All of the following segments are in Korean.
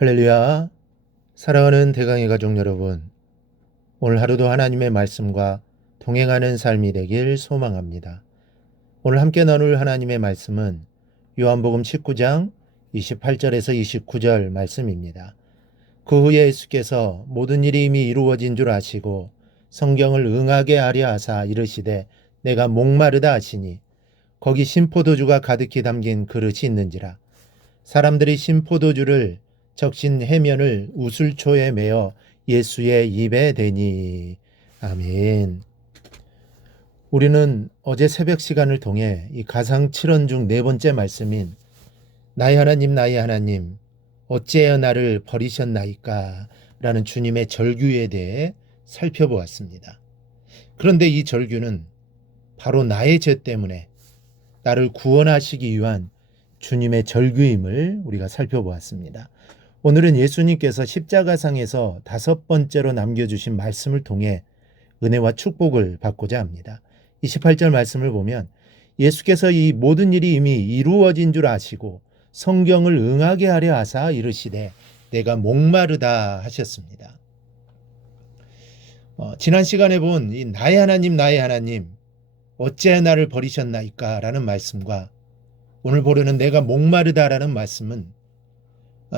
할렐루야. 사랑하는 대강의 가족 여러분, 오늘 하루도 하나님의 말씀과 동행하는 삶이 되길 소망합니다. 오늘 함께 나눌 하나님의 말씀은 요한복음 19장 28절에서 29절 말씀입니다. 그 후에 예수께서 모든 일이 이미 이루어진 줄 아시고 성경을 응하게 하려 하사 이르시되 내가 목마르다 하시니 거기 신포도주가 가득히 담긴 그릇이 있는지라. 사람들이 신포도주를 적신 해면을 우슬초에 매어 예수의 입에 대니. 아멘. 우리는 어제 새벽 시간을 통해 이 가상 7원 중 네 번째 말씀인 나의 하나님 나의 하나님 어찌하여 나를 버리셨나이까 라는 주님의 절규에 대해 살펴보았습니다. 그런데 이 절규는 바로 나의 죄 때문에 나를 구원하시기 위한 주님의 절규임을 우리가 살펴보았습니다. 오늘은 예수님께서 십자가상에서 다섯 번째로 남겨주신 말씀을 통해 은혜와 축복을 받고자 합니다. 28절 말씀을 보면 예수께서 이 모든 일이 이미 이루어진 줄 아시고 성경을 응하게 하려 하사 이르시되 내가 목마르다 하셨습니다. 지난 시간에 본 이 나의 하나님 어찌하여 나를 버리셨나이까 라는 말씀과 오늘 보려는 내가 목마르다라는 말씀은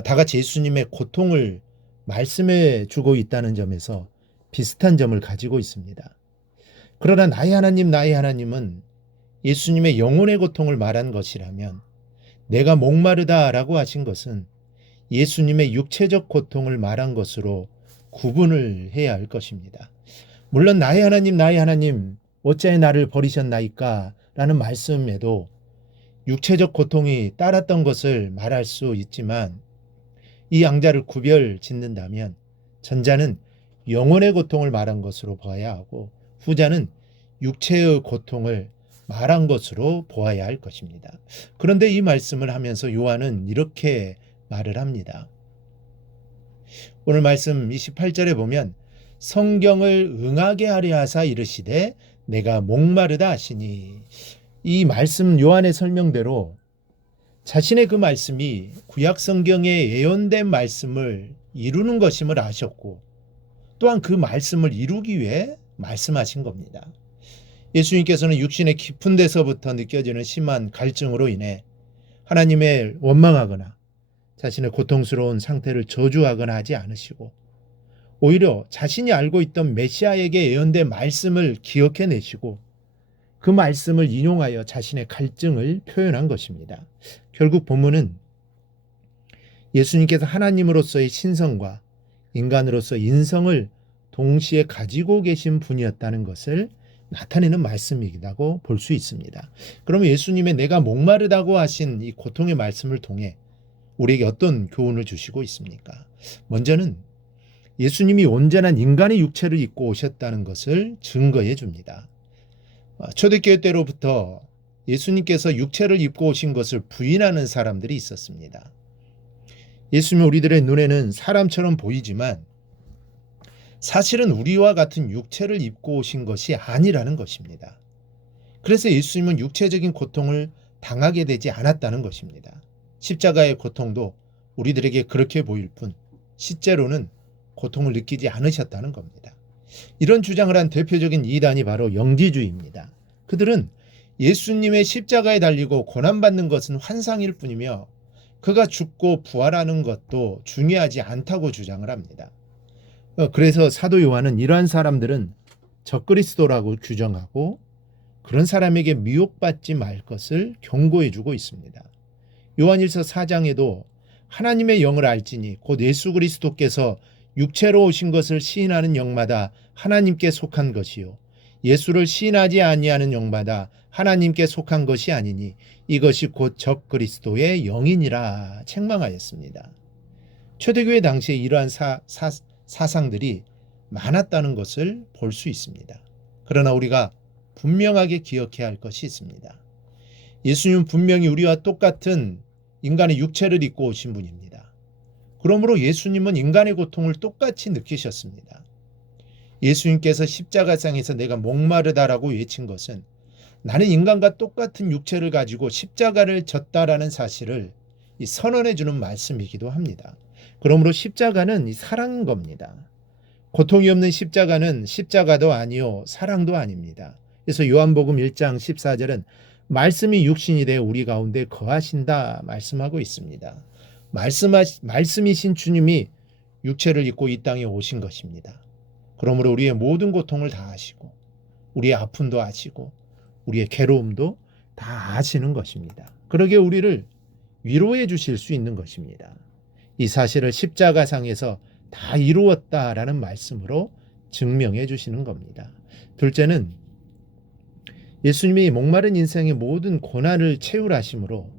다 같이 예수님의 고통을 말씀해 주고 있다는 점에서 비슷한 점을 가지고 있습니다. 그러나 나의 하나님은 예수님의 영혼의 고통을 말한 것이라면 내가 목마르다라고 하신 것은 예수님의 육체적 고통을 말한 것으로 구분을 해야 할 것입니다. 물론 나의 하나님 어찌하여 나를 버리셨나이까 라는 말씀에도 육체적 고통이 따랐던 것을 말할 수 있지만 이 양자를 구별 짓는다면 전자는 영혼의 고통을 말한 것으로 보아야 하고 후자는 육체의 고통을 말한 것으로 보아야 할 것입니다. 그런데 이 말씀을 하면서 요한은 이렇게 말을 합니다. 오늘 말씀 28절에 보면 성경을 응하게 하려 하사 이르시되 내가 목마르다 하시니, 이 말씀 요한의 설명대로 자신의 그 말씀이 구약 성경에 예언된 말씀을 이루는 것임을 아셨고 또한 그 말씀을 이루기 위해 말씀하신 겁니다. 예수님께서는 육신의 깊은 데서부터 느껴지는 심한 갈증으로 인해 하나님을 원망하거나 자신의 고통스러운 상태를 저주하거나 하지 않으시고 오히려 자신이 알고 있던 메시아에게 예언된 말씀을 기억해내시고 그 말씀을 인용하여 자신의 갈증을 표현한 것입니다. 결국 본문은 예수님께서 하나님으로서의 신성과 인간으로서 인성을 동시에 가지고 계신 분이었다는 것을 나타내는 말씀이라고 볼 수 있습니다. 그러면 예수님의 내가 목마르다고 하신 이 고통의 말씀을 통해 우리에게 어떤 교훈을 주시고 있습니까? 먼저는 예수님이 온전한 인간의 육체를 입고 오셨다는 것을 증거해 줍니다. 초대교회 때로부터 예수님께서 육체를 입고 오신 것을 부인하는 사람들이 있었습니다. 예수님은 우리들의 눈에는 사람처럼 보이지만 사실은 우리와 같은 육체를 입고 오신 것이 아니라는 것입니다. 그래서 예수님은 육체적인 고통을 당하게 되지 않았다는 것입니다. 십자가의 고통도 우리들에게 그렇게 보일 뿐 실제로는 고통을 느끼지 않으셨다는 겁니다. 이런 주장을 한 대표적인 이단이 바로 영지주의입니다. 그들은 예수님의 십자가에 달리고 고난받는 것은 환상일 뿐이며 그가 죽고 부활하는 것도 중요하지 않다고 주장을 합니다. 그래서 사도 요한은 이러한 사람들은 적그리스도라고 규정하고 그런 사람에게 미혹받지 말 것을 경고해 주고 있습니다. 요한일서 4장에도 하나님의 영을 알지니 곧 예수 그리스도께서 육체로 오신 것을 시인하는 영마다 하나님께 속한 것이요 예수를 시인하지 아니하는 영마다 하나님께 속한 것이 아니니 이것이 곧 적그리스도의 영이니라 책망하였습니다. 초대교회 당시에 이러한 사상들이 많았다는 것을 볼 수 있습니다. 그러나 우리가 분명하게 기억해야 할 것이 있습니다. 예수님은 분명히 우리와 똑같은 인간의 육체를 입고 오신 분입니다. 그러므로 예수님은 인간의 고통을 똑같이 느끼셨습니다. 예수님께서 십자가상에서 내가 목마르다라고 외친 것은 나는 인간과 똑같은 육체를 가지고 십자가를 졌다라는 사실을 선언해 주는 말씀이기도 합니다. 그러므로 십자가는 이 사랑인 겁니다. 고통이 없는 십자가는 십자가도 아니요 사랑도 아닙니다. 그래서 요한복음 1장 14절은 말씀이 육신이 되어 우리 가운데 거하신다 말씀하고 있습니다. 말씀이신 주님이 육체를 입고 이 땅에 오신 것입니다. 그러므로 우리의 모든 고통을 다 아시고 우리의 아픔도 아시고 우리의 괴로움도 다 아시는 것입니다. 그러기에 우리를 위로해 주실 수 있는 것입니다. 이 사실을 십자가상에서 다 이루었다라는 말씀으로 증명해 주시는 겁니다. 둘째는 예수님이 목마른 인생의 모든 고난을 채울하심으로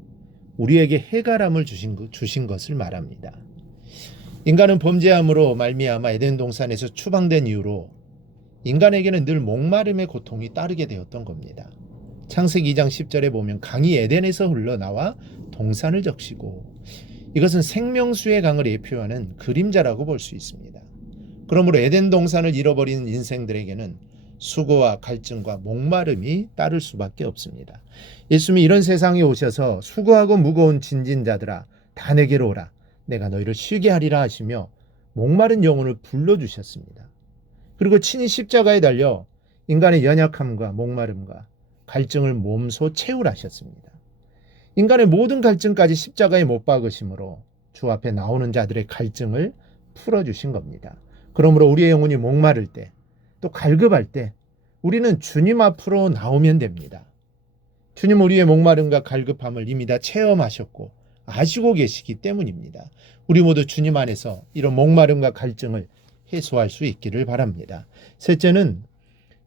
우리에게 해결함을 주신 것을 말합니다. 인간은 범죄함으로 말미암아 에덴 동산에서 추방된 이후로 인간에게는 늘 목마름의 고통이 따르게 되었던 겁니다. 창세기 2장 10절에 보면 강이 에덴에서 흘러나와 동산을 적시고, 이것은 생명수의 강을 예표하는 그림자라고 볼 수 있습니다. 그러므로 에덴 동산을 잃어버린 인생들에게는 수고와 갈증과 목마름이 따를 수밖에 없습니다. 예수님이 이런 세상에 오셔서 수고하고 무거운 짐진 자들아 다 내게로 오라 내가 너희를 쉬게 하리라 하시며 목마른 영혼을 불러주셨습니다. 그리고 친히 십자가에 달려 인간의 연약함과 목마름과 갈증을 몸소 채우라셨습니다. 인간의 모든 갈증까지 십자가에 못 박으심으로 주 앞에 나오는 자들의 갈증을 풀어주신 겁니다. 그러므로 우리의 영혼이 목마를 때, 또 갈급할 때 우리는 주님 앞으로 나오면 됩니다. 주님 우리의 목마름과 갈급함을 이미 다 체험하셨고 아시고 계시기 때문입니다. 우리 모두 주님 안에서 이런 목마름과 갈증을 해소할 수 있기를 바랍니다. 셋째는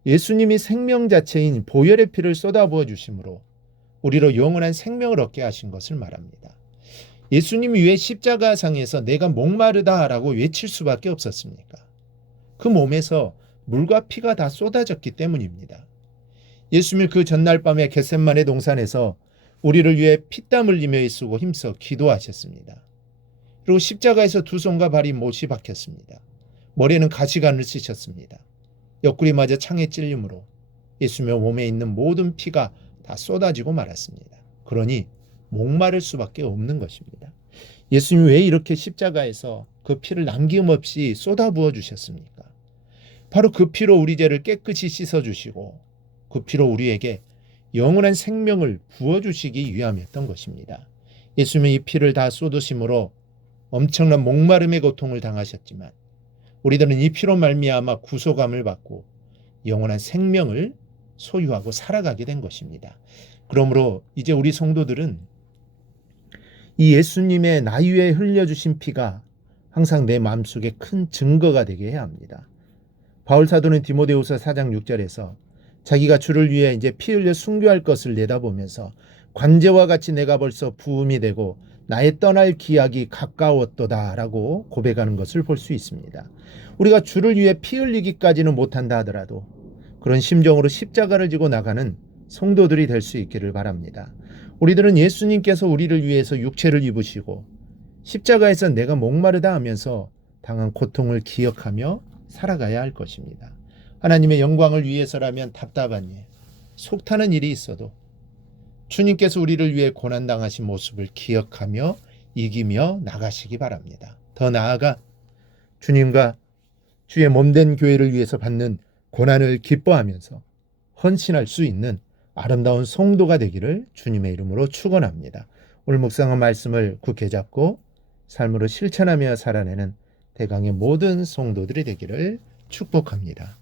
예수님이 생명 자체인 보혈의 피를 쏟아부어 주심으로 우리로 영원한 생명을 얻게 하신 것을 말합니다. 예수님이 왜 십자가상에서 내가 목마르다라고 외칠 수밖에 없었습니까? 그 몸에서 물과 피가 다 쏟아졌기 때문입니다. 예수님이 그 전날 밤에 겟셋마네 동산에서 우리를 위해 피땀 흘리며 애쓰고 힘써 기도하셨습니다. 그리고 십자가에서 두 손과 발이 못이 박혔습니다. 머리에는 가시관을 쓰셨습니다. 옆구리 맞아 창에 찔림으로 예수님의 몸에 있는 모든 피가 다 쏟아지고 말았습니다. 그러니 목마를 수밖에 없는 것입니다. 예수님이 왜 이렇게 십자가에서 그 피를 남김없이 쏟아부어 주셨습니까? 바로 그 피로 우리 죄를 깨끗이 씻어주시고 그 피로 우리에게 영원한 생명을 부어주시기 위함이었던 것입니다. 예수님이 이 피를 다 쏟으심으로 엄청난 목마름의 고통을 당하셨지만 우리들은 이 피로 말미암아 구속함을 받고 영원한 생명을 소유하고 살아가게 된 것입니다. 그러므로 이제 우리 성도들은 이 예수님의 나 위에 흘려주신 피가 항상 내 마음속에 큰 증거가 되게 해야 합니다. 바울 사도는 디모데후서 4장 6절에서 자기가 주를 위해 이제 피 흘려 순교할 것을 내다보면서 관제와 같이 내가 벌써 부음이 되고 나의 떠날 기약이 가까웠도다라고 고백하는 것을 볼 수 있습니다. 우리가 주를 위해 피 흘리기까지는 못한다 하더라도 그런 심정으로 십자가를 지고 나가는 성도들이 될 수 있기를 바랍니다. 우리들은 예수님께서 우리를 위해서 육체를 입으시고 십자가에서 내가 목마르다 하면서 당한 고통을 기억하며 살아가야 할 것입니다. 하나님의 영광을 위해서라면 답답한 일, 속타는 일이 있어도 주님께서 우리를 위해 고난당하신 모습을 기억하며 이기며 나가시기 바랍니다. 더 나아가 주님과 주의 몸된 교회를 위해서 받는 고난을 기뻐하면서 헌신할 수 있는 아름다운 성도가 되기를 주님의 이름으로 축원합니다. 오늘 묵상한 말씀을 굳게 잡고 삶으로 실천하며 살아내는 대강의 모든 성도들이 되기를 축복합니다.